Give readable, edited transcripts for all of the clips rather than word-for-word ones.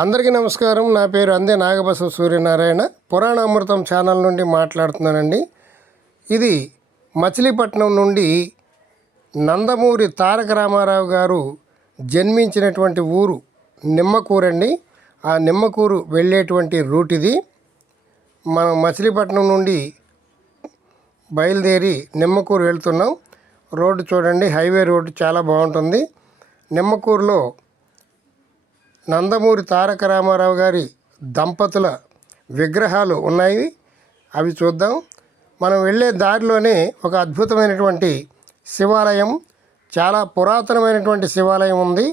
అందరికీ నమస్కారం. నా పేరు అందే నాగబసవ సూర్యనారాయణ. పురాణ అమృతం ఛానల్ నుండి మాట్లాడుతున్నానండి. ఇది మచిలీపట్నం నుండి నందమూరి తారక రామారావు గారు జన్మించినటువంటి ఊరు నిమ్మకూరు అండి. ఆ నిమ్మకూరు వెళ్ళేటువంటి రూట్ ఇది. మనం మచిలీపట్నం నుండి బయలుదేరి నిమ్మకూరు వెళ్తున్నాం. రోడ్డు చూడండి, హైవే రోడ్డు చాలా బాగుంటుంది. నిమ్మకూరులో నందమూరి తారక రామారావు గారి దంపతుల విగ్రహాలు ఉన్నాయి. అవి చూద్దాం. మనం వెళ్ళే దారిలోనే ఒక అద్భుతమైనటువంటి శివాలయం, చాలా పురాతనమైనటువంటి శివాలయం ఉంది.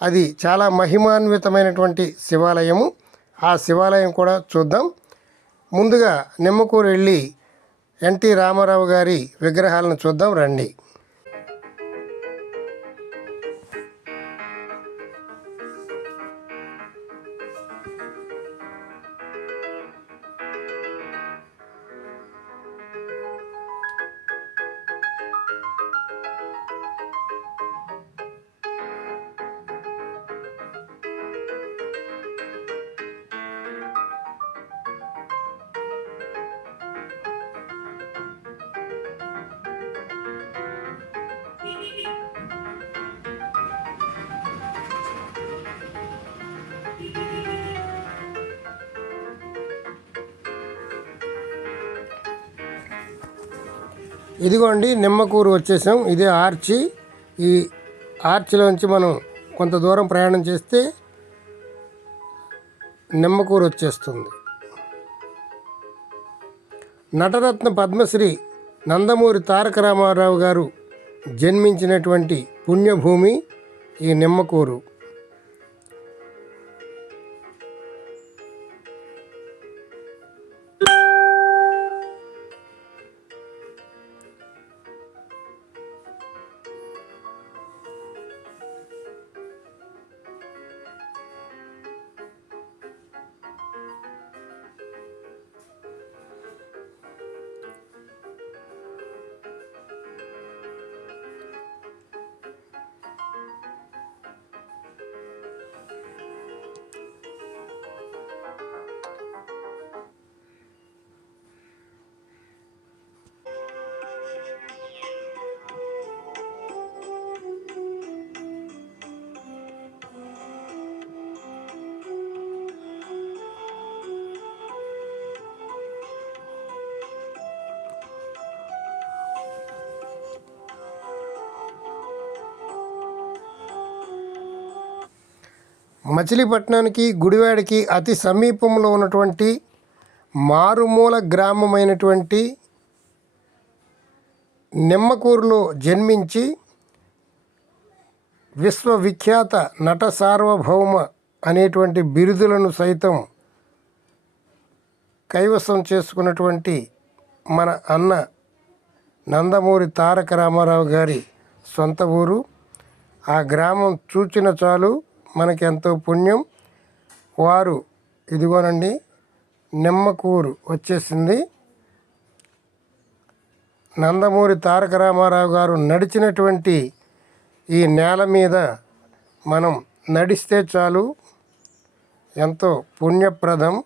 అది చాలా మహిమాన్వితమైనటువంటి శివాలయము. ఆ శివాలయం కూడా చూద్దాం. ముందుగా నిమ్మకూరు వెళ్ళి ఎన్టీ రామారావు గారి విగ్రహాలను చూద్దాం రండి. ఇదిగోండి నిమ్మకూరు వచ్చేసాం. ఇదే ఆర్చి. ఈ ఆర్చిలోంచి మనం కొంత దూరం ప్రయాణం చేస్తే నిమ్మకూరు వచ్చేస్తుంది. నటరత్న పద్మశ్రీ నందమూరి తారక రామారావు గారు జన్మించినటువంటి పుణ్యభూమి ఈ నిమ్మకూరు. మచిలీపట్నానికి గుడివాడకి అతి సమీపంలో ఉన్నటువంటి మారుమూల గ్రామమైనటువంటి నిమ్మకూరులో జన్మించి విశ్వవిఖ్యాత నట సార్వభౌమ అనేటువంటి బిరుదులను సైతం కైవసం చేసుకున్నటువంటి మన అన్న నందమూరి తారక రామారావు గారి సొంత ఊరు. ఆ గ్రామం చూచిన చాలు మనకి ఎంతో పుణ్యం. వారు ఇదిగోనండి నిమ్మకూరు వచ్చేసింది. నందమూరి తారక రామారావు గారు నడిచినటువంటి ఈ నేల మీద మనం నడిస్తే చాలు, ఎంతో పుణ్యప్రదం.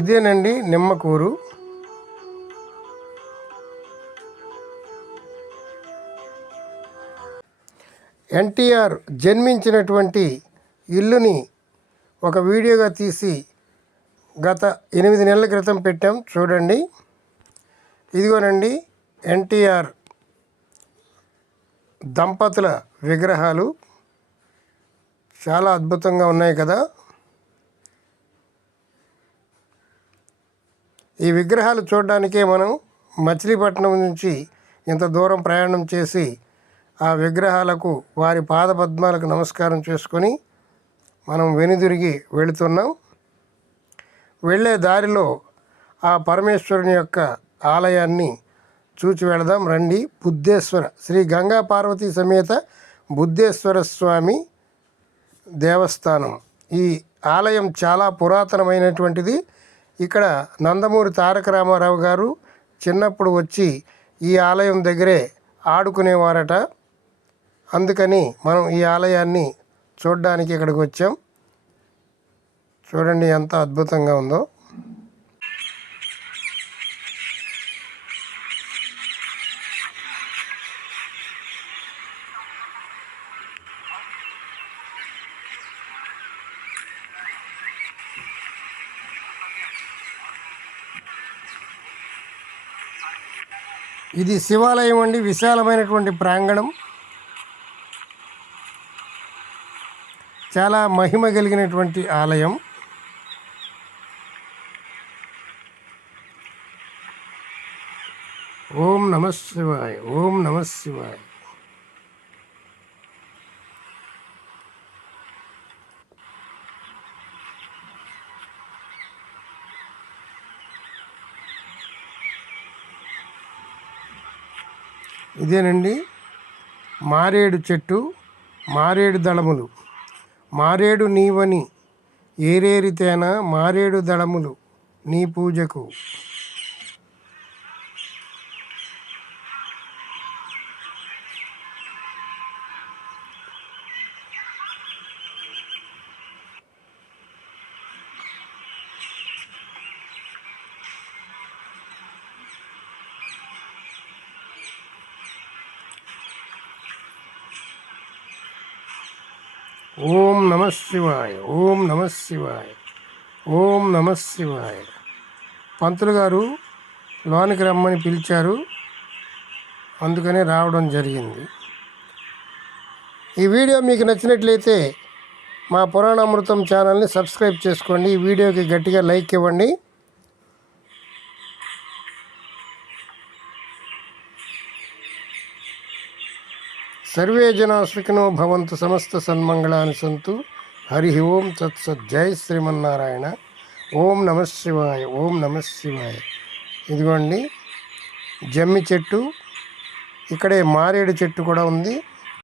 ఇదేనండి నిమ్మకూరు. ఎన్టీఆర్ జన్మించినటువంటి ఇల్లుని ఒక వీడియోగా తీసి గత 8 నెలల క్రితం పెట్టాం, చూడండి. ఇదిగోనండి ఎన్టీఆర్ దంపతుల విగ్రహాలు చాలా అద్భుతంగా ఉన్నాయి కదా. ఈ విగ్రహాలు చూడడానికే మనం మచిలీపట్నం నుంచి ఇంత దూరం ప్రయాణం చేసి ఆ విగ్రహాలకు వారి పాదపద్మాలకు నమస్కారం చేసుకొని మనం వెనుదిరిగి వెళుతున్నాం. వెళ్ళే దారిలో ఆ పరమేశ్వరుని యొక్క ఆలయాన్ని చూచి వెళదాం రండి. బుద్ధేశ్వర శ్రీ గంగా పార్వతీ సమేత బుద్ధేశ్వర స్వామి దేవస్థానం. ఈ ఆలయం చాలా పురాతనమైనటువంటిది. ఇక్కడ నందమూరి తారక రామారావు గారు చిన్నప్పుడు వచ్చి ఈ ఆలయం దగ్గరే ఆడుకునేవారట. అందుకని మనం ఈ ఆలయాన్ని చూడడానికి ఇక్కడికి వచ్చాం. చూడండి ఎంత అద్భుతంగా ఉందో. ఇది శివాలయం అండి. విశాలమైనటువంటి ప్రాంగణం, చాలా మహిమ కలిగినటువంటి ఆలయం. ఓం నమ శివాయ, ఓం నమ శివాయ. ఇదేనండి మారేడు చెట్టు, మారేడు దళములు. మారేడు నీవని ఏరేరితేన మారేడు దళములు నీ పూజకు. ఓం నమ శివాయ, ఓం నమ శివాయ, ఓం నమ శివాయ. పంతులు గారు లోనికి రమ్మని పిలిచారు, అందుకనే రావడం జరిగింది. ఈ వీడియో మీకు నచ్చినట్లయితే మా పురాణామృతం ఛానల్ని సబ్స్క్రైబ్ చేసుకోండి. ఈ వీడియోకి గట్టిగా లైక్ ఇవ్వండి. సర్వే జనా సుఖినో భవంతు, సమస్త సన్మంగళాని సంతు. హరి ఓం తత్సత్. జై శ్రీమన్నారాయణ. ఓం నమ శివాయ, ఓం నమ శివాయ. ఇదిగోండి జమ్మి చెట్టు, ఇక్కడే మారేడు చెట్టు కూడా ఉంది.